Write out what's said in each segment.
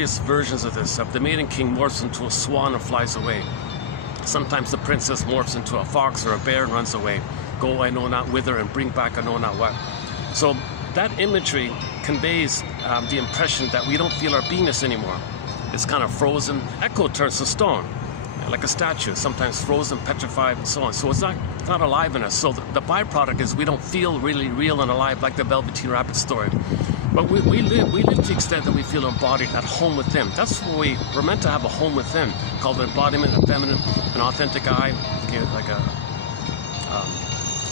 various versions of this. The maiden king morphs into a swan and flies away. Sometimes the princess morphs into a fox or a bear and runs away. Go I know not whither and bring back I know not what. So that imagery conveys the impression that we don't feel our beingness anymore. It's kind of frozen. Echo turns to stone, like a statue, sometimes frozen, petrified, and so on. So it's not alive in us. So the byproduct is we don't feel really real and alive like the Velveteen Rabbit story. But we live to the extent that we feel embodied at home with Him. That's what we're meant to have, a home with Him, called an embodiment, a feminine, an authentic I. Okay, like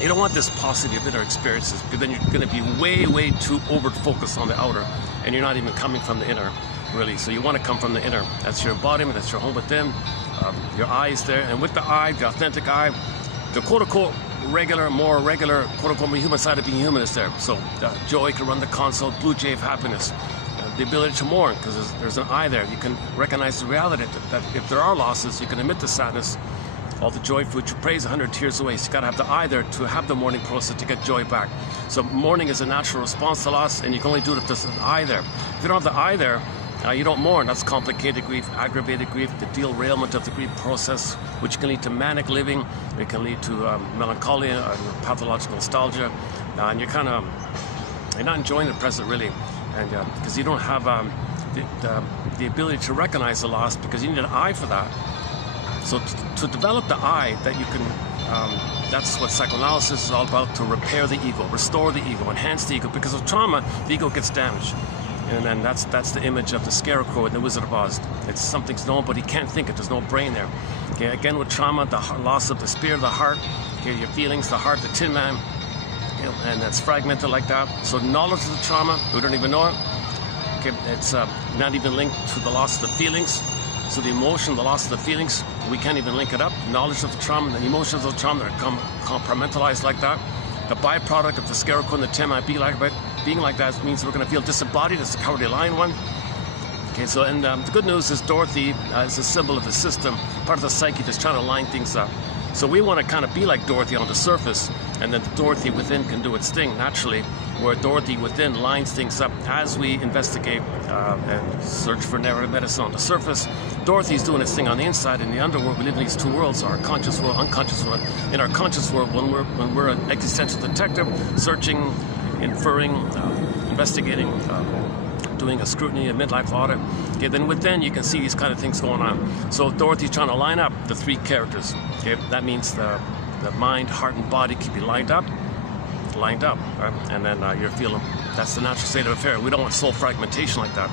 you don't want this paucity of inner experiences, because then you're going to be way too over focused on the outer, and you're not even coming from the inner, really. So you want to come from the inner. That's your embodiment. That's your home with Him. Your I is there, and with the I, the authentic I, the quote-unquote more regular, quote-unquote human side of being human is there. So joy can run the console, blue jay of happiness, the ability to mourn, because there's an I there. You can recognize the reality that if there are losses, you can admit the sadness, all the joy for which you praise 100 tears away. So you got to have the I there to have the mourning process to get joy back. So mourning is a natural response to loss, and you can only do it if there's an I there. If you don't have the I there, you don't mourn. That's complicated grief, aggravated grief, the derailment of the grief process, which can lead to manic living. It can lead to melancholia, pathological nostalgia, and you're not enjoying the present really, and because you don't have the ability to recognize the loss, because you need an I for that. So to develop the I that you can, that's what psychoanalysis is all about: to repair the ego, restore the ego, enhance the ego. Because of trauma, the ego gets damaged. And then that's the image of the Scarecrow in The Wizard of Oz. It's something's known, but he can't think it. There's no brain there. Okay, again with trauma, the loss of the spirit, the heart, okay, your feelings, the heart, the Tin Man, and that's fragmented like that. So knowledge of the trauma, we don't even know it. Okay, it's not even linked to the loss of the feelings. So the emotion, the loss of the feelings, we can't even link it up. Knowledge of the trauma, the emotions of the trauma are compartmentalized like that. The byproduct of the Scarecrow and the Tin Man being like that means we're going to feel disembodied. It's the Cowardly Lion one. Okay, so and the good news is Dorothy is a symbol of the system, part of the psyche that's trying to line things up. So we want to kind of be like Dorothy on the surface, and then Dorothy within can do its thing naturally, where Dorothy within lines things up as we investigate and search for narrative medicine on the surface. Dorothy's doing its thing on the inside. In the underworld, we live in these two worlds: our conscious world, unconscious world. In our conscious world, when we're an existential detective, searching, inferring, investigating, doing a scrutiny, a midlife audit. Okay, then within you can see these kind of things going on. So Dorothy's trying to line up the three characters. Okay, that means the mind, heart, and body keep you lined up, right? And then you're feeling that's the natural state of affair. We don't want soul fragmentation like that.